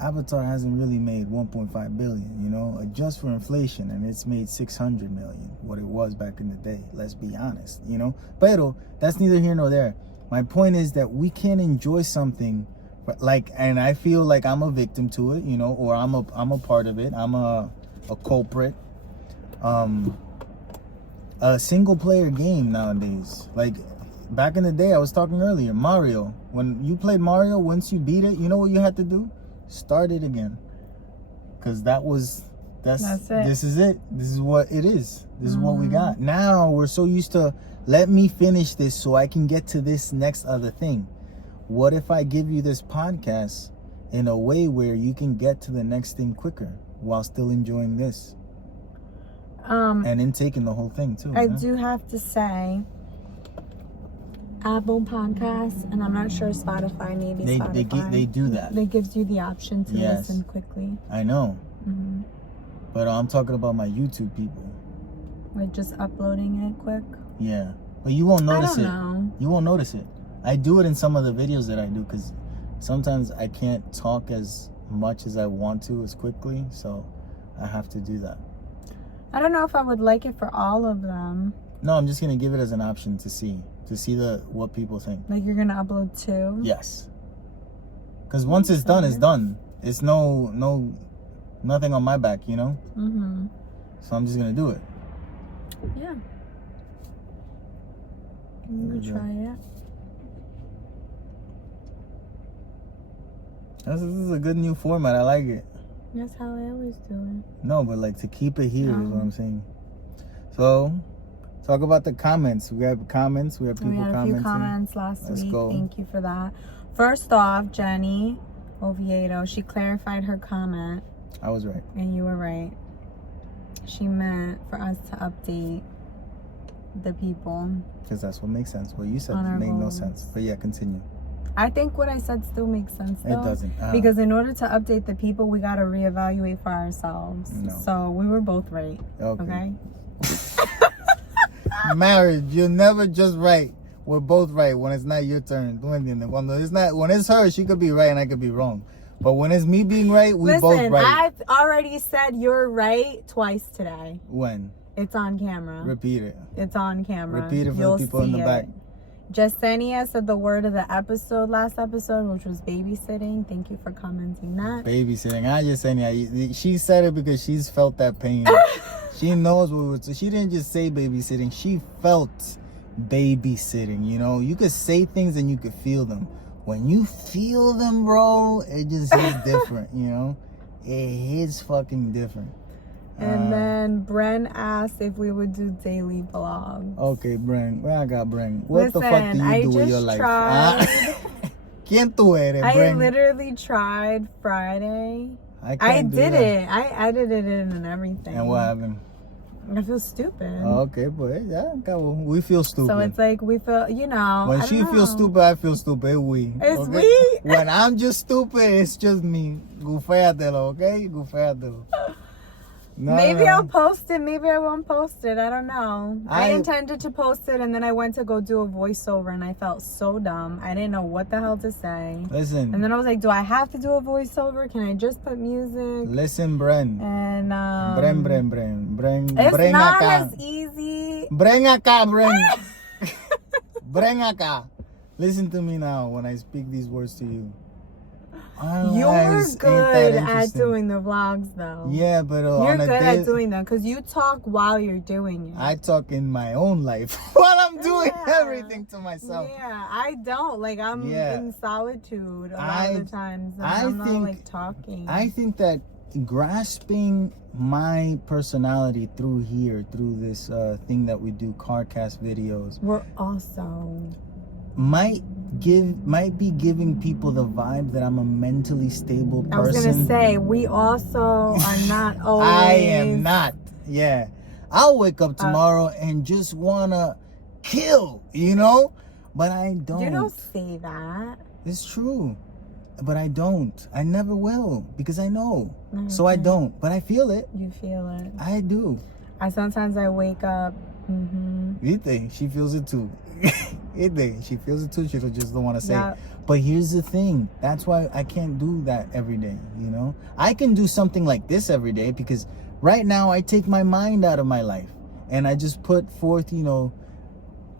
Avatar hasn't really made 1.5 billion, you know. Adjust for inflation and it's made 600 million, what it was back in the day. Let's be honest, you know. Pero that's neither here nor there. My point is that we can't enjoy something like, and I feel like I'm a victim to it, you know, or I'm a part of it. I'm a culprit. A single player game nowadays, like back in the day, I was talking earlier, Mario. When you played Mario, once you beat it, you know what you had to do? Start it again. Because that's it. This is it. This is what it is. This is what we got. Now we're so used to, let me finish this so I can get to this next other thing. What if I give you this podcast in a way where you can get to the next thing quicker while still enjoying this? And in taking the whole thing too. I do have to say, Apple Podcasts, and I'm not sure Spotify, maybe Spotify. They do that. They gives you the option to listen quickly. I know. But I'm talking about my YouTube people. Like just uploading it quick? Yeah. But you won't notice it. I don't know. You won't notice it. I do it in some of the videos that I do because sometimes I can't talk as much as I want to as quickly. So I have to do that. I don't know if I would like it for all of them. No, I'm just going to give it as an option to see what people think. Like you're going to upload 2? Yes. Because once it's done, it's done. It's nothing on my back, you know? So I'm just going to do it. Yeah. I'm going to try it. This is a good new format. I like it. That's how I always do it. No, but like to keep it here is what I'm saying. So, talk about the comments. We have comments. We have people commenting. We had a few comments last Let's week. go. Thank you for that. First off, Jenny Oviedo, she clarified her comment. I was right. And you were right. She meant for us to update the people. Because that's what makes sense. What you said made no sense. But yeah, continue. I think what I said still makes sense though. It doesn't. Because in order to update the people, we got to reevaluate for ourselves. No. So we were both right. Okay? Marriage, you're never just right. We're both right when it's not your turn. When it's her, she could be right and I could be wrong. But when it's me being right, we both right. Listen, I've already said you're right twice today. When? It's on camera. Repeat it. It's on camera. Repeat it for the people in the back. Jasenia said the word of the last episode, which was babysitting. Thank you for commenting that. Babysitting. Jasenia, she said it because she's felt that pain. She knows what it was. She didn't just say babysitting. She felt babysitting. You know, you could say things and you could feel them. When you feel them, bro, it just hits different. You know, it hits fucking different. And then Bren asked if we would do daily vlogs. Okay, Bren. Where I got Bren? What the fuck do you do with your life? ¿Quién tú eres, Bren? I literally tried Friday. I did it. I edited it and everything. And what happened? I feel stupid. Oh, okay, but yeah, we feel stupid. So it's like we feel, you know. When she feels stupid, I feel stupid. It's okay? we. When I'm just stupid, it's just me. Guféatelo, okay? Guféatelo. Maybe I'll post it. Maybe I won't post it. I don't know. I intended to post it, and then I went to go do a voiceover, and I felt so dumb. I didn't know what the hell to say. Listen. And then I was like, do I have to do a voiceover? Can I just put music? Listen, Bren. And Bren. It's not as easy. Bren acá, Bren. Bren acá. Listen to me now when I speak these words to you. You're good at doing the vlogs, though. Yeah, but you're good at doing that because you talk while you're doing it. I talk in my own life while I'm doing everything to myself. Yeah, I don't. Like, I'm in solitude a lot of the times. I'm not, like, talking. I think that grasping my personality through here, through this thing that we do, CarCast videos. We're also... might be giving people the vibe that I'm a mentally stable person. I was gonna say we also are not always. I am not. Yeah, I'll wake up tomorrow and just wanna kill, you know, but I don't. You don't say that. It's true, but I don't. I never will because I know. Okay. So I don't, but I feel it. You feel it. I do. Sometimes I wake up. Vite, she feels it too. She feels it too. She just don't want to say it. Yep. But here's the thing. That's why I can't do that every day, you know? I can do something like this every day because right now I take my mind out of my life and I just put forth, you know,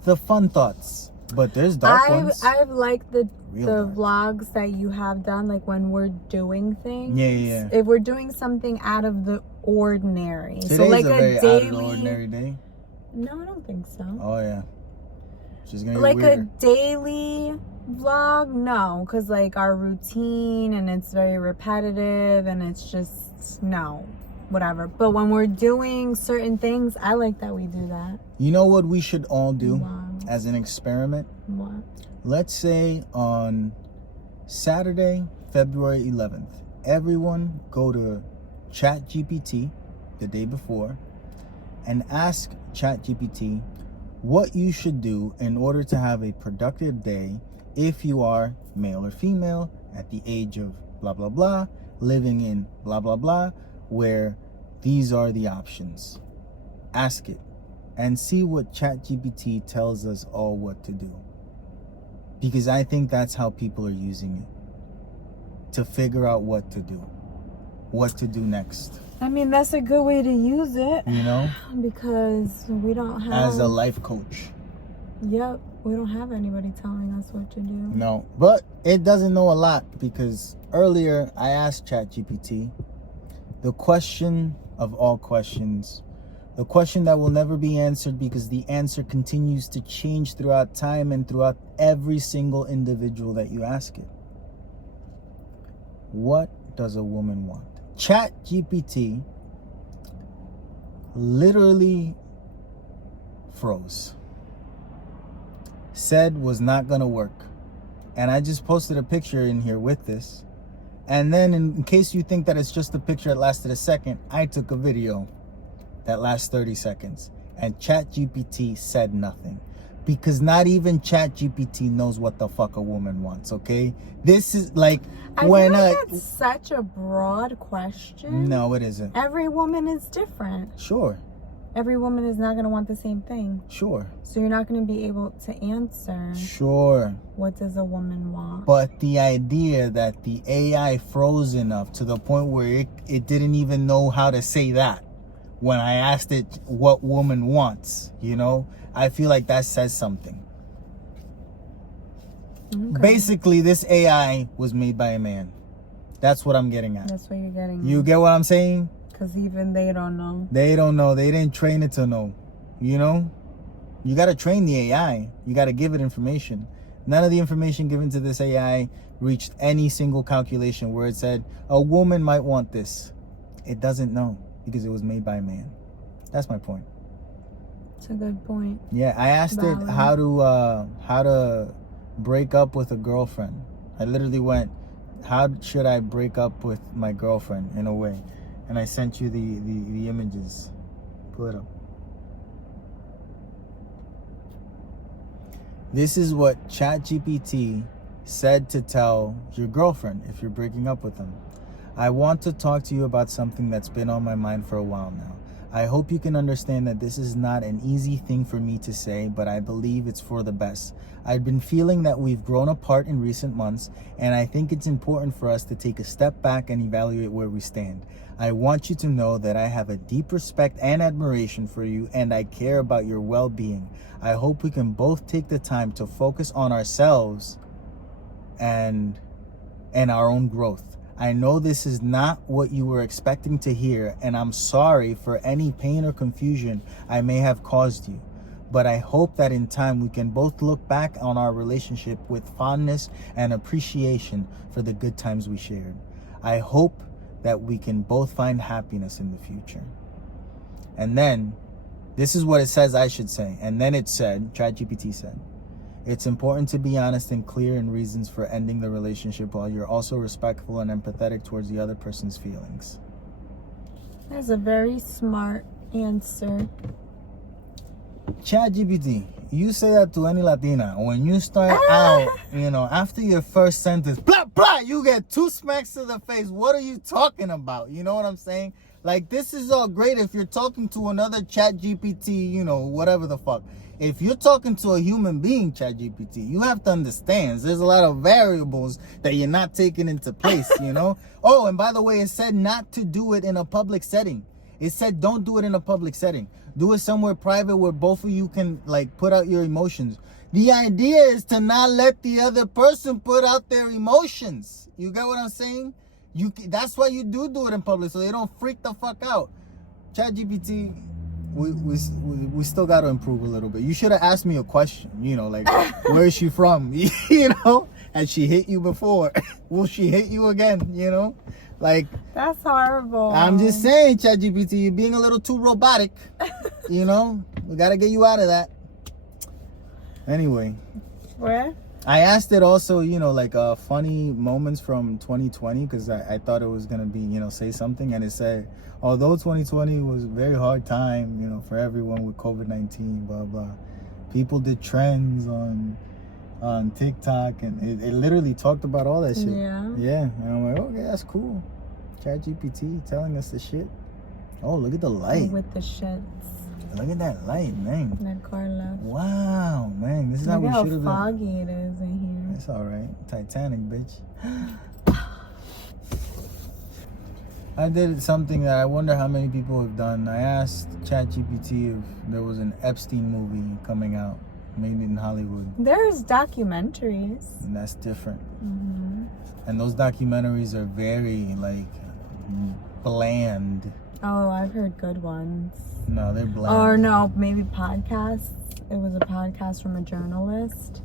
the fun thoughts. But there's dark ones. I've liked the vlogs that you have done, like when we're doing things. Yeah. If we're doing something out of the ordinary. Today's so like a very daily... out of the ordinary day. No, I don't think so. Oh, yeah. She's gonna like weirder. A daily vlog? No, because like our routine and it's very repetitive and it's just, no, whatever. But when we're doing certain things, I like that we do that. You know what we should all do as an experiment? What? Let's say on Saturday, February 11th, everyone go to ChatGPT the day before and ask ChatGPT what you should do in order to have a productive day if you are male or female at the age of blah blah blah, living in blah blah blah, where these are the options. Ask it and see what ChatGPT tells us all what to do, because I think that's how people are using it, to figure out what to do next. I mean, that's a good way to use it. You know? Because we don't have... As a life coach. Yep. We don't have anybody telling us what to do. No. But it doesn't know a lot, because earlier I asked ChatGPT the question of all questions. The question that will never be answered because the answer continues to change throughout time and throughout every single individual that you ask it. What does a woman want? ChatGPT literally froze. Said was not gonna work. And I just posted a picture in here with this. And then in case you think that it's just a picture that lasted a second, I took a video that lasts 30 seconds. And ChatGPT said nothing. Because not even ChatGPT knows what the fuck a woman wants, okay? This is like I feel like that's such a broad question. No, it isn't. Every woman is different. Sure. Every woman is not going to want the same thing. Sure. So you're not going to be able to answer. Sure. What does a woman want? But the idea that the AI froze enough to the point where it didn't even know how to say that when I asked it what woman wants, you know, I feel like that says something. Okay. Basically, this AI was made by a man. That's what I'm getting at. That's what you're getting at. You get what I'm saying? Because even they don't know. They don't know. They didn't train it to know. You know? You got to train the AI. You got to give it information. None of the information given to this AI reached any single calculation where it said, a woman might want this. It doesn't know because it was made by a man. That's my point. It's a good point. Yeah, I asked it how to break up with a girlfriend. I literally went, how should I break up with my girlfriend in a way? And I sent you the images. Pull it up. This is what ChatGPT said to tell your girlfriend if you're breaking up with them. I want to talk to you about something that's been on my mind for a while now. I hope you can understand that this is not an easy thing for me to say, but I believe it's for the best. I've been feeling that we've grown apart in recent months, and I think it's important for us to take a step back and evaluate where we stand. I want you to know that I have a deep respect and admiration for you, and I care about your well-being. I hope we can both take the time to focus on ourselves and our own growth. I know this is not what you were expecting to hear, and I'm sorry for any pain or confusion I may have caused you. But I hope that in time we can both look back on our relationship with fondness and appreciation for the good times we shared. I hope that we can both find happiness in the future. And then, this is what it says I should say. And then it said, ChatGPT said, it's important to be honest and clear in reasons for ending the relationship while you're also respectful and empathetic towards the other person's feelings. That's a very smart answer. ChatGPT, you say that to any Latina. When you start out, after your first sentence, blah, blah, you get 2 smacks to the face. What are you talking about? You know what I'm saying? Like, this is all great if you're talking to another ChatGPT, whatever the fuck. If you're talking to a human being, ChatGPT, you have to understand there's a lot of variables that you're not taking into place, Oh, and by the way, it said not to do it in a public setting. It said don't do it in a public setting. Do it somewhere private where both of you can, put out your emotions. The idea is to not let the other person put out their emotions. You get what I'm saying? That's why you do it in public, so they don't freak the fuck out. ChatGPT, we still got to improve a little bit. You should have asked me a question, where is she from? Has she hit you before? Will she hit you again? That's horrible. I'm just saying, ChatGPT, you're being a little too robotic. We got to get you out of that. Anyway. Where? I asked it also, funny moments from 2020 because I thought it was going to be, say something. And it said, although 2020 was a very hard time, for everyone with COVID-19, blah, blah. People did trends on TikTok and it literally talked about all that shit. Yeah. Yeah. And I'm like, okay, that's cool. ChatGPT telling us the shit. Oh, look at the light. With the shits. Look at that light, man. That car left. Wow, man. This is how we should have been. Look how foggy it is in here. It's all right. Titanic, bitch. I did something that I wonder how many people have done. I asked ChatGPT if there was an Epstein movie coming out, made in Hollywood. There's documentaries. And that's different. Mm-hmm. And those documentaries are very, bland. Oh, I've heard good ones. No, they're bland. Or no, maybe podcasts. It was a podcast from a journalist.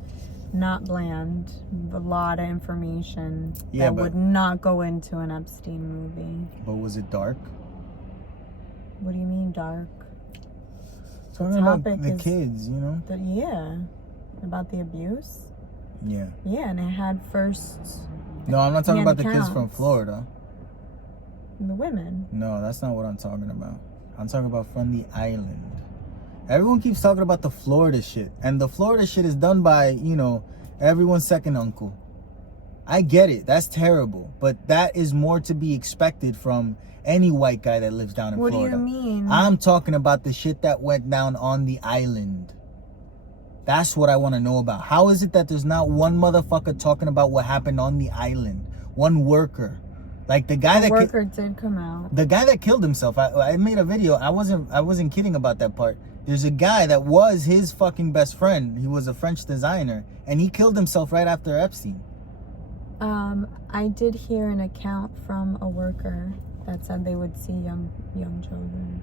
not bland. A lot of information Yeah, that but- would not go into an Epstein movie. But was it dark? What do you mean dark? Talking about topic the is- kids, you know? Yeah. About the abuse? Yeah. Yeah, and it had first No, I'm not talking hand about the kids from accounts. Florida. The women. No, that's not what I'm talking about. I'm talking about from the island. Everyone keeps talking about the Florida shit. And the Florida shit is done by, you know, everyone's second uncle. I get it. That's terrible. But that is more to be expected from any white guy that lives down in What Florida. do you mean? I'm talking about the shit that went down on the island. That's what I want to know about. How is it that there's not one motherfucker talking about what happened on the island? One worker. Like the guy The that worker did come out. the guy that killed himself. I made a video. I wasn't kidding about that part. There's a guy that was his fucking best friend. He was a French designer and he killed himself right after Epstein. I did hear an account from a worker that said they would see young children.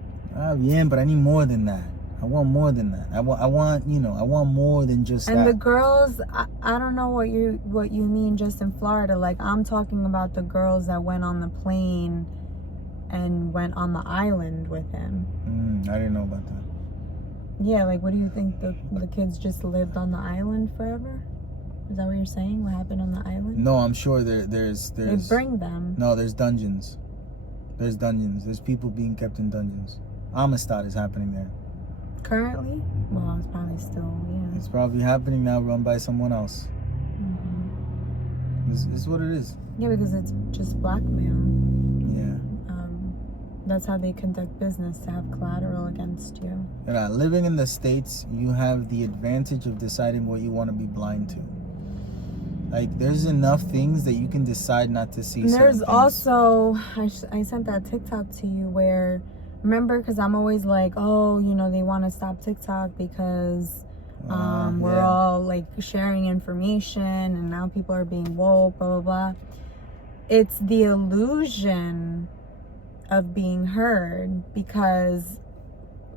Yeah, but I need more than that. I want more than that. I want more than just And that. the girls, I don't know what you mean just in Florida. Like, I'm talking about the girls that went on the plane and went on the island with him. I didn't know about that. Yeah, like, what do you think? The kids just lived on the island forever? Is that what you're saying? What happened on the island? No, I'm sure there's They bring them. No, there's dungeons. There's dungeons. There's people being kept in dungeons. Amistad is happening there. Currently? Well, it's probably still, yeah. It's probably happening now, run by someone else. Mm-hmm. This is what it is. Yeah, because it's just blackmail. Yeah. That's how they conduct business, to have collateral against you. Living in the States, you have the advantage of deciding what you want to be blind to. Like, there's enough things that you can decide not to see. And there's certain things. also, I sent that TikTok to you where, remember, because I'm always like, oh, you know, they want to stop TikTok because we're all like sharing information and now people are being woke, blah, blah, blah. It's the illusion of being heard because,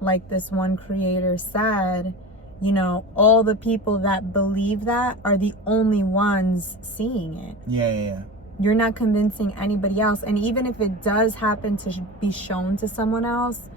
like this one creator said, you know, all the people that believe that are the only ones seeing it. Yeah. You're not convincing anybody else. And even if it does happen to be shown to someone else,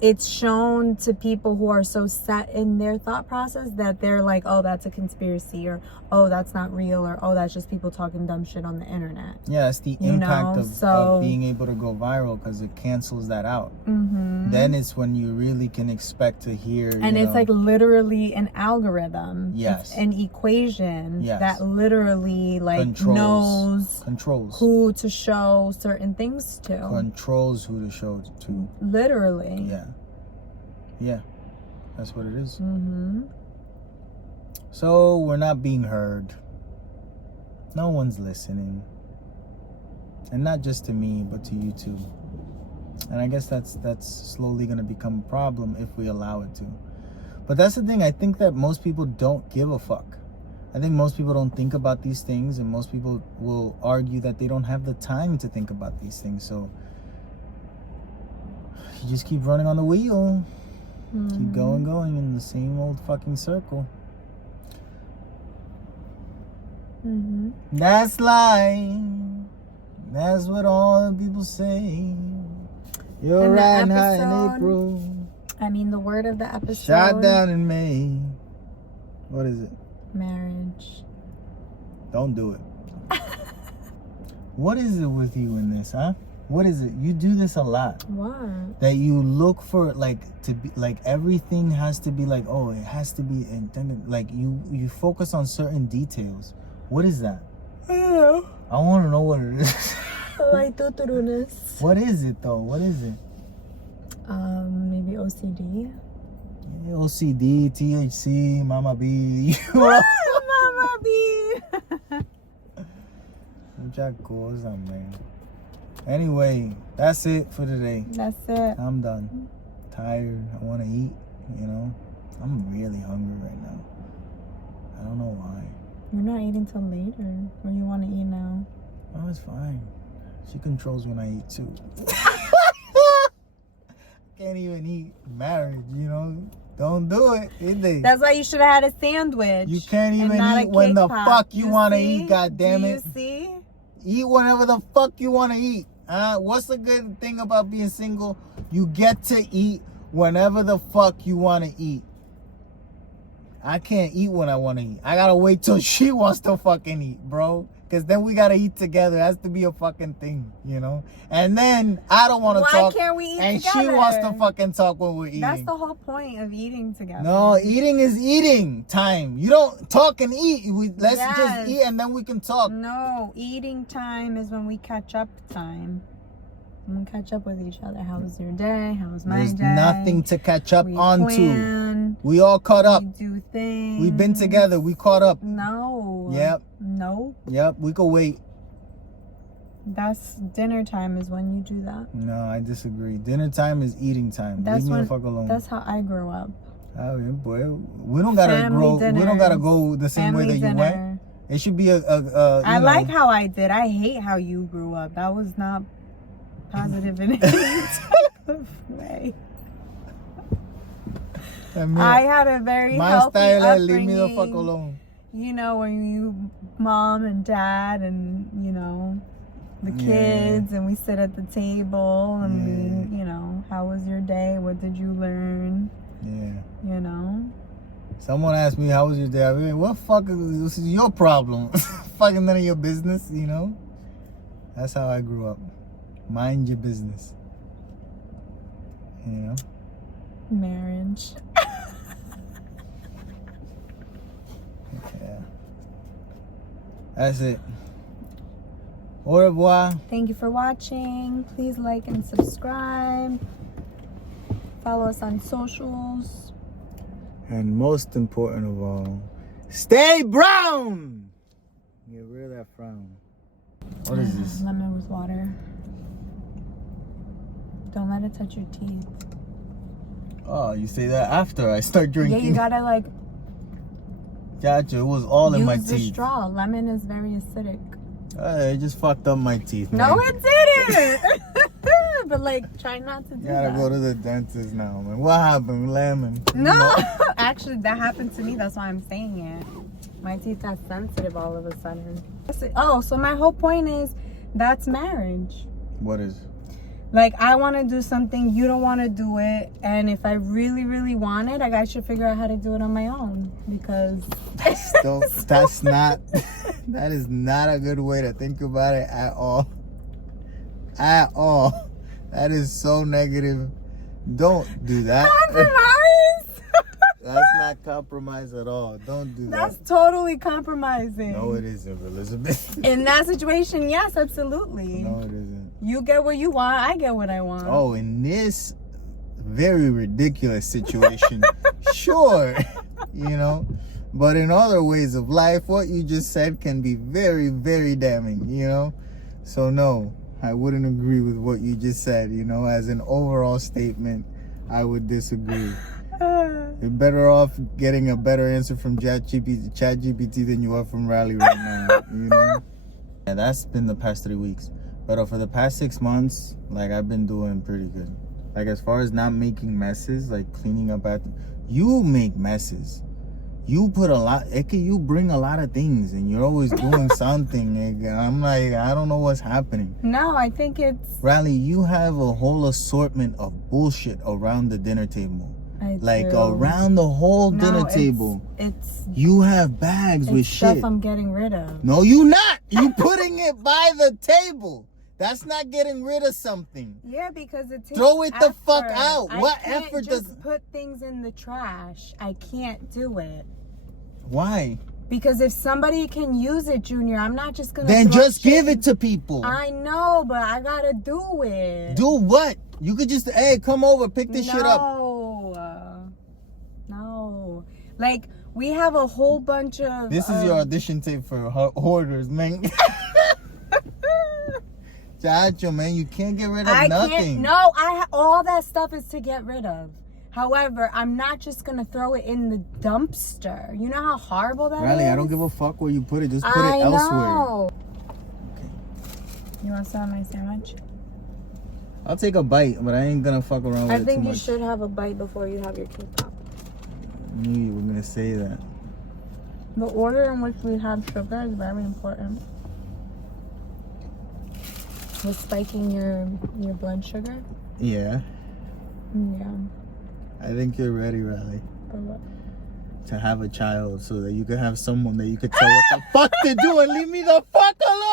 it's shown to people who are so set in their thought process that they're like, oh, that's a conspiracy, or oh, that's not real, or oh, that's just people talking dumb shit on the internet. Yeah, it's the You impact know, of being able to go viral because it cancels that out. Mm-hmm. Then it's when you really can expect to hear. And it's like literally an algorithm. Yes. An equation Yes. that literally like knows who to show certain things to. Controls who to show to. Literally. Yeah. That's what it is. Mm-hmm. So we're not being heard. No one's listening. And not just to me, but to you too. And I guess that's slowly going to become a problem if we allow it to. But that's the thing. I think that most people don't give a fuck. I think most people don't think about these things, and most people will argue that they don't have the time to think about these things. So you just keep running on the wheel. Mm-hmm. Keep going in the same old fucking circle. Mm-hmm. That's life. That's what all the people say. You're And the riding high in episode- April. I mean, the word of the episode. Shot down in May. What is it? Marriage. Don't do it. What is it with you in this, huh? What is it? You do this a lot. What? That you look for, like, to be like everything has to be like, oh, it has to be intended. Like you focus on certain details. What is that? Yeah. I want to know what it is. Like tuturuness. What is it though? What is it? Maybe OCD. OCD, THC, Mama B. Mama B. Mucha cosa, man. Anyway, that's it for today. That's it. I'm done. Tired. I want to eat. You know, I'm really hungry right now. I don't know why. You're not eating till later, or you want to eat now? Oh, it's fine. She controls when I eat too. Can't even eat marriage, you know. Don't do it. Either. That's why you should have had a sandwich. You can't even not a eat when cake the pop. fuck you want to see? eat, goddammit. Do you see? Eat whenever the fuck you want to eat. What's the good thing about being single? You get to eat whenever the fuck you want to eat. I can't eat when I want to eat. I gotta wait till she wants to fucking eat, bro. Because then we gotta eat together. It has to be a fucking thing, you know? And then I don't want to talk. Why can't we eat and together? she wants to fucking talk when we're eating. That's the whole point of eating together. No, eating is eating time. You don't talk and eat. Let's just eat and then we can talk. No, eating time is when we catch up time. When we catch up with each other. How was your day? How was my day? There's nothing to catch up onto. Plan, we all caught up. we do things. We've been together. We caught up. No. Yep. No. Yep. We could wait. That's dinner time is when you do that. No, I disagree. Dinner time is eating time. That's Leave me when, the fuck alone. That's how I grew up. Oh, yeah, boy. We don't gotta Family grow. dinners. We don't gotta go the same way that Family you went. dinner. It should be I like how I did. I hate how you grew up. That was not positive in any type of way. I had a very healthy upbringing. Leave me the fuck alone. You know, when you mom and dad and, you know, the kids and we sit at the table and we, you know, how was your day? What did you learn? Yeah. You know? Someone asked me, how was your day? I mean, what fuck is this is your problem? Fucking none of your business, you know? That's how I grew up. Mind your business. You know? Marriage. Yeah. That's it. Au revoir. Thank you for watching. Please like and subscribe. Follow us on socials. And most important of all, stay brown! Get rid of that frown. What is this? Lemon with water. Don't let it touch your teeth. Oh, you say that after I start drinking? Yeah, you gotta like Gotcha, it was all in my use the teeth. straw. Lemon is very acidic. It just fucked up my teeth, man. No, it didn't. But like, try not to do Gotta that. go to the dentist now, man. What happened, lemon? No, actually, that happened to me. That's why I'm saying it. My teeth got sensitive all of a sudden. Oh, so my whole point is that's marriage. What is? Like, I want to do something, you don't want to do it, and if I really, really want it, I should figure out how to do it on my own, because that's not, that is not a good way to think about it at all. At all. That is so negative. Don't do that. Compromise? That's not compromise at all. Don't do that. That's totally compromising. No, it isn't, Elizabeth. In that situation, yes, absolutely. No, it isn't. You get what you want, I get what I want. Oh, in this very ridiculous situation, sure, you know. But in other ways of life, what you just said can be very, very damning, you know. So no, I wouldn't agree with what you just said, you know. As an overall statement, I would disagree. You're better off getting a better answer from ChatGPT than you are from Rally right now, you know. Yeah, that's been the past 3 weeks. But for the past 6 months, like, I've been doing pretty good. Like, as far as not making messes, like cleaning up after, you make messes. You put a lot, you bring a lot of things and you're always doing something. And I'm like, I don't know what's happening. No, I think it's... Riley, you have a whole assortment of bullshit around the dinner table. Like, around the whole dinner table. It's you have bags with shit. Stuff I'm getting rid of. No, you not. You putting it by the table. That's not getting rid of something. Yeah, because it takes Throw it the fuck effort. out. What I can't effort just put things in the trash. I can't do it. Why? Because if somebody can use it, Junior, I'm not just gonna. Then just give it to people. I know, but I gotta do it. Do what? You could just, hey, come over, pick this shit up. No. Like, we have a whole bunch of... This is your audition tape for hoarders, man. Chacho, man, you can't get rid of nothing. No, all that stuff is to get rid of. However, I'm not just gonna throw it in the dumpster. You know how horrible that is? Riley, I don't give a fuck where you put it. Just put it elsewhere. Know. Okay. You want some of my sandwich? I'll take a bite, but I ain't gonna fuck around with it too much. I think you should have a bite before you have your cake pop. knew you were gonna say that. The order in which we have sugar is very important. With spiking your blood sugar? Yeah. Yeah. I think you're ready, Riley, For what? to have a child so that you could have someone that you could tell what the fuck to do and leave me the fuck alone.